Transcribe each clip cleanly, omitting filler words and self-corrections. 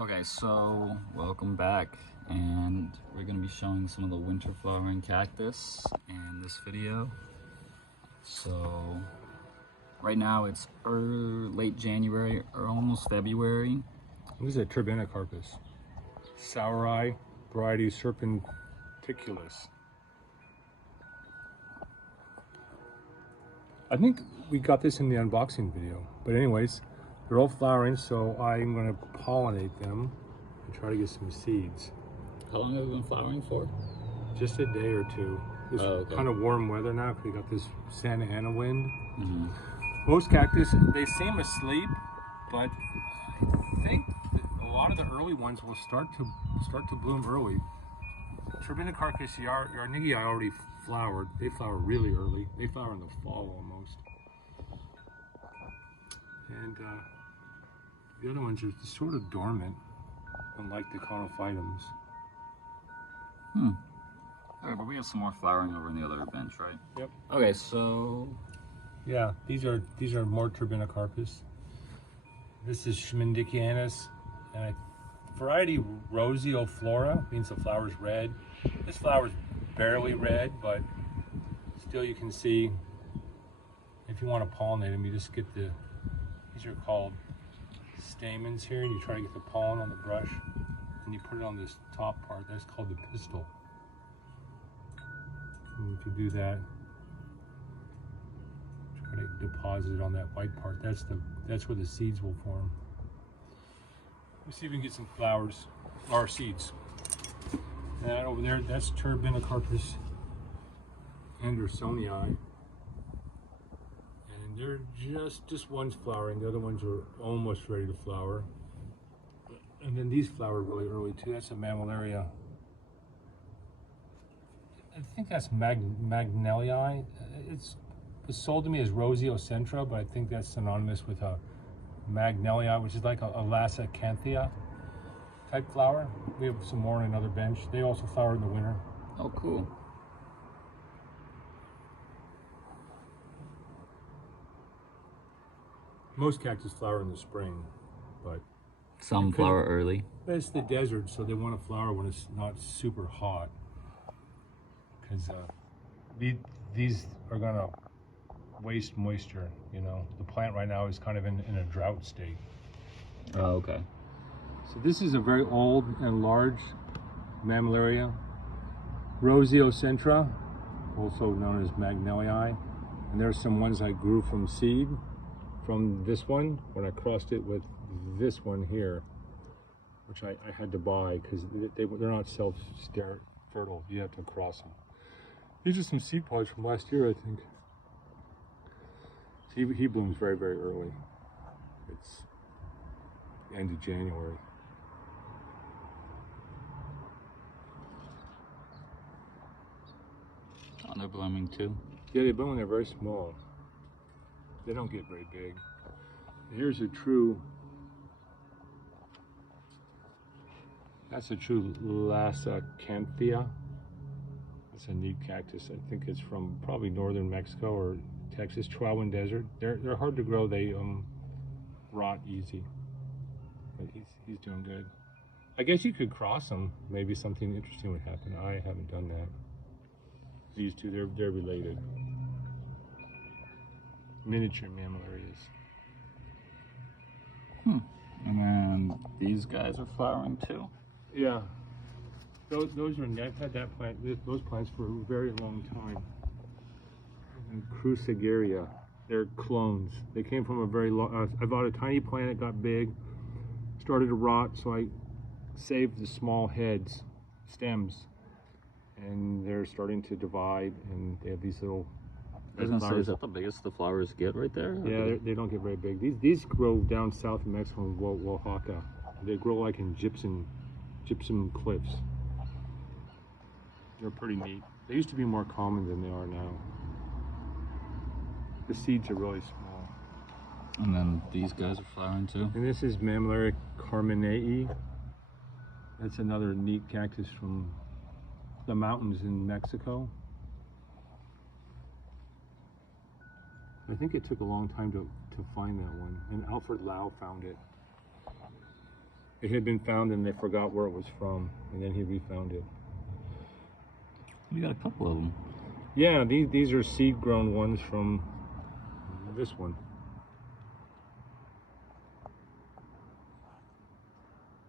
Okay, so welcome back, and we're going to be showing some of the winter flowering cactus in this video. So right now it's late January or almost February. This is a Turbinicarpus, saueri variety serpenticulus. I think we got this in the unboxing video, but anyways, they're all flowering, so I'm going to pollinate them and try to get some seeds. How long have we been flowering for? Just a day or two. It's kind of warm weather now because we got this Santa Ana wind. Most cactus, they seem asleep, but I think that a lot of the early ones will start to bloom early. Turbinicarpus jauernigii already flowered. They flower really early. They flower in the fall almost. And the other ones are sort of dormant, unlike the conophytums. Okay, but we have some more flowering over in the other bench, right? Yep. Okay, so yeah, these are more Turbinicarpus. This is Schmindikianus, and variety roseoflora means the flower's red. This flower's barely red, but still you can see. If you want to pollinate them, you just get these are called stamens here, and you try to get the pollen on the brush, and you put it on this top part. That's called the pistil. And if you do that, try to deposit it on that white part. That's where the seeds will form. Let's see if we can get some flowers or seeds. And that over there, that's Turbinicarpus andersonii. And they're just one's flowering, the other ones are almost ready to flower. And then these flower really early too. That's a Mammillaria. I think that's magallanii. It was sold to me as Roseocentra, but I think that's synonymous with a magallanii, which is like a lasacanthia type flower. We have some more on another bench. They also flower in the winter. oh, cool. Most cactus flower in the spring, but Some flower early. it's the desert, so they want to flower when it's not super hot. Because these are gonna waste moisture. You know, the plant right now is kind of in a drought state. Oh, okay. So this is a very old and large Mammillaria, Roseocentra, also known as magallanii. And there's some ones I grew from seed from this one when I crossed it with this one here, which I had to buy because they're not self-fertile. You have to cross them. These are some seed pods from last year, I think. He blooms very, very early. It's the end of January. Oh, they're blooming too. Yeah, they bloom when they're very small. They don't get very big. Here's that's a true lasacanthia. It's a neat cactus. I think it's from probably northern Mexico or Texas, Chihuahuan Desert. They're hard to grow. They rot easy. But he's doing good. I guess you could cross them. Maybe something interesting would happen. I haven't done that. These two, they're related. Miniature Mammillarias. And then these guys are flowering too. Yeah. Those are, I've had those plants for a very long time. And Crucigeria, they're clones. They came from a very long, I bought a tiny plant, it got big, started to rot, so I saved the small heads, stems, and they're starting to divide, and they have these little I was gonna say, is that the biggest the flowers get right there? Yeah, they don't get very big. These grow down south in Mexico in Oaxaca. They grow like in gypsum cliffs. They're pretty neat. They used to be more common than they are now. The seeds are really small. And then these guys are flowering too. And this is Mammillaria carmenei. That's another neat cactus from the mountains in Mexico. I think it took a long time to find that one, and Alfred Lau found it. It had been found and they forgot where it was from, and then he refound it. We got a couple of them. Yeah, these are seed-grown ones from this one.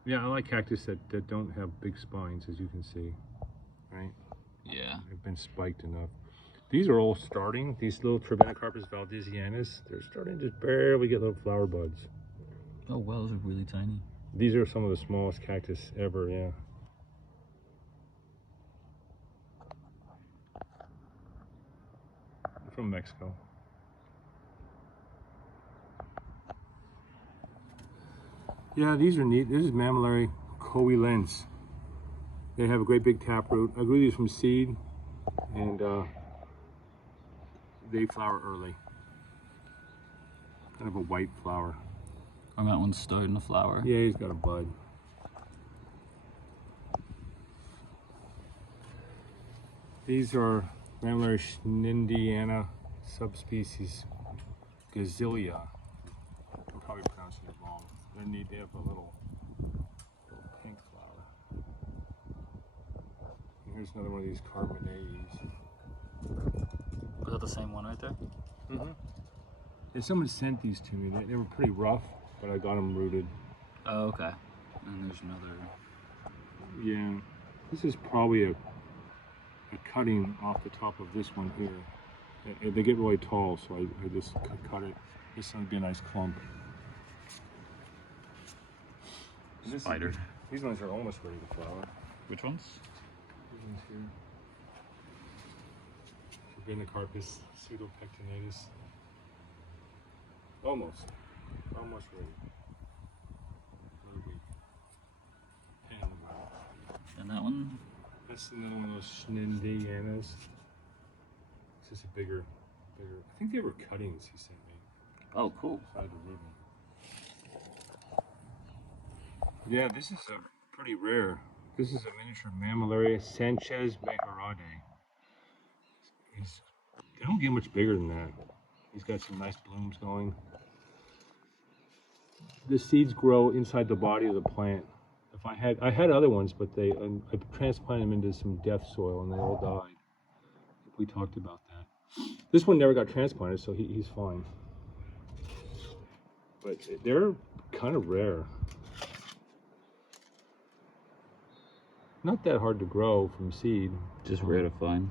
Yeah, I like cactus that don't have big spines, as you can see, right? Yeah. They've been spiked enough. These are all starting. These little Turbinicarpus valdesianus, they're starting to barely get little flower buds. Oh wow, those are really tiny. These are some of the smallest cactus ever, yeah. From Mexico. Yeah, these are neat. This is Mammillaria coelens. They have a great big taproot. I grew these from seed, and they flower early. Kind of a white flower. And that one's starting to flower. Yeah, he's got a bud. These are Mammillaria schneidiana subspecies Gazilia. I'm probably pronouncing it wrong. They're neat. They have a little pink flower. And here's another one of these carbonades. Was that the same one right there? Mm-hmm. Yeah, someone sent these to me. They were pretty rough, but I got them rooted. Oh, okay. And there's another. Yeah, this is probably a cutting off the top of this one here. They get really tall, so I just cut it. This one would be a nice clump. Spider. These ones are almost ready to flower. Which ones? These ones here. Turbinicarpus pseudopectinatus. Almost ready. Another week. And And that one? that's another one of those schneidianas. This is a bigger. I think they were cuttings he sent me. Oh, cool. I had to root them. Yeah, this is a pretty rare. This is a miniature Mammillaria Sanchez Mejarade. They don't get much bigger than that. He's got some nice blooms going. The seeds grow inside the body of the plant. I had other ones, but I transplanted them into some deaf soil and they all died. We talked about that. This one never got transplanted, so he's fine. But they're kind of rare. Not that hard to grow from seed. Just rare to find.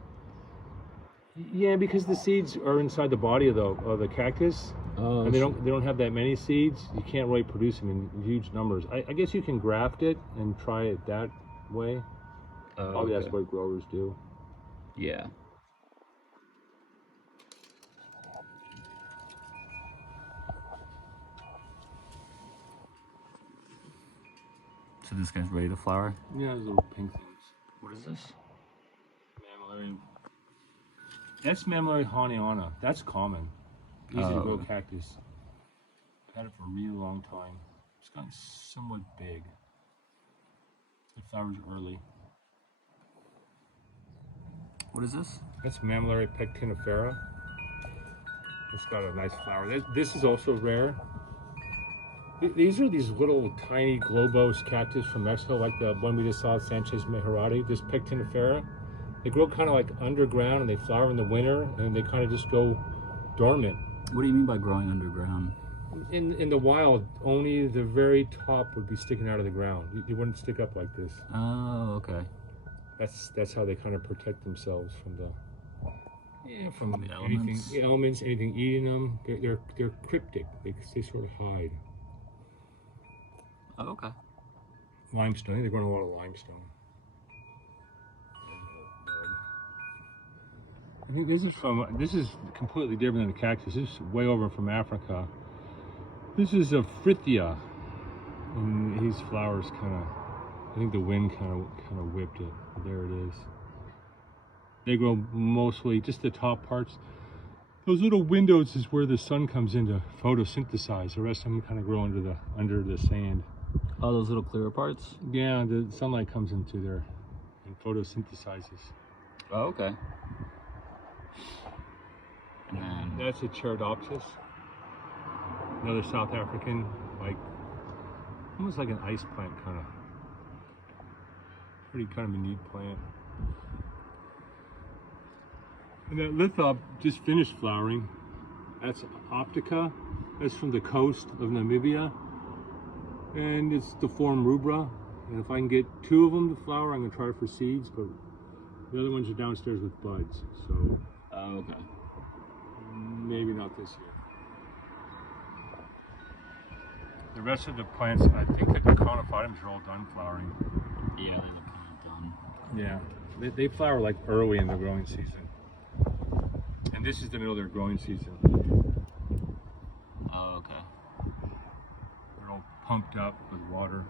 Yeah, because the seeds are inside the body of the cactus, Oh, and they don't have that many seeds. You can't really produce them in huge numbers. I guess you can graft it and try it that way. Probably okay. that's what growers do. Yeah. So this guy's ready to flower? Yeah, those little pink things. What is this? Mammillaria. That's Mammillaria hawniana. That's common. Easy to grow cactus. I've had it for a really long time. It's gotten somewhat big. It flowers early. What is this? That's Mammillaria pectinifera. It's got a nice flower. This is also rare. These are these little tiny globose cactus from Mexico, like the one we just saw, Sanchez Mejarade. This pectinifera. They grow kind of like underground and they flower in the winter and they kind of just go dormant. What do you mean by growing underground? In the wild, only the very top would be sticking out of the ground. You wouldn't stick up like this. Oh, okay. That's how they kind of protect themselves from the the elements. Anything eating them. They're cryptic. They sort of hide. Oh, okay. Limestone. I think they're growing a lot of limestone. I think this is completely different than the cactus. This is way over from Africa. This is a Frithia, and these flowers kind of, I think the wind kind of whipped it. But there it is. They grow mostly just the top parts. Those little windows is where the sun comes in to photosynthesize. The rest of them kind of grow under the sand. Oh, those little clearer parts? Yeah, the sunlight comes into there and photosynthesizes. Oh, okay. And then That's a Cherodopsis. Another South African, like Almost like an ice plant, kind of. Pretty kind of a neat plant. And that lithop just finished flowering. That's Optica. That's from the coast of Namibia. And it's the form rubra. And if I can get 2 of them to flower, I'm going to try for seeds, but the other ones are downstairs with buds. So, okay. Maybe not this year. The rest of the plants, I think that the conophytums are all done flowering. Yeah, they look kind of done. Yeah, they flower like early in the growing season. And this is the middle of their growing season. Oh, okay. They're all pumped up with water.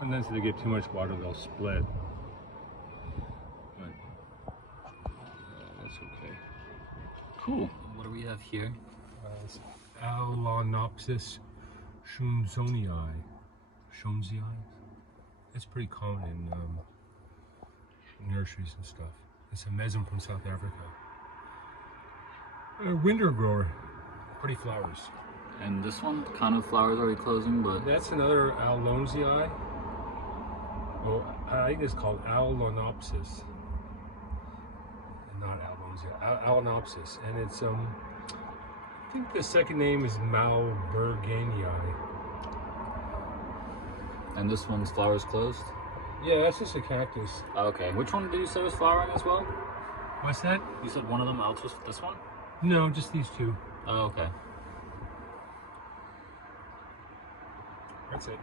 And then if they get too much water, they'll split. But that's okay. Cool. What do we have here? It's Alanopsis schunzonii. Schunzii. It's pretty common in nurseries and stuff. It's a mesum from South Africa. A winter grower. Pretty flowers. And this one kind of flowers already closing, but That's another Alonzii. Well, I think it's called Alanopsis. Not Alonzii. Alanopsis. And it's I think the second name is Malberganii. and this one's flowers closed. Yeah, that's just a cactus. Okay. Which one did you say was flowering as well? What's that? You said one of them else was this one? No, just these 2. Oh, okay. That's it.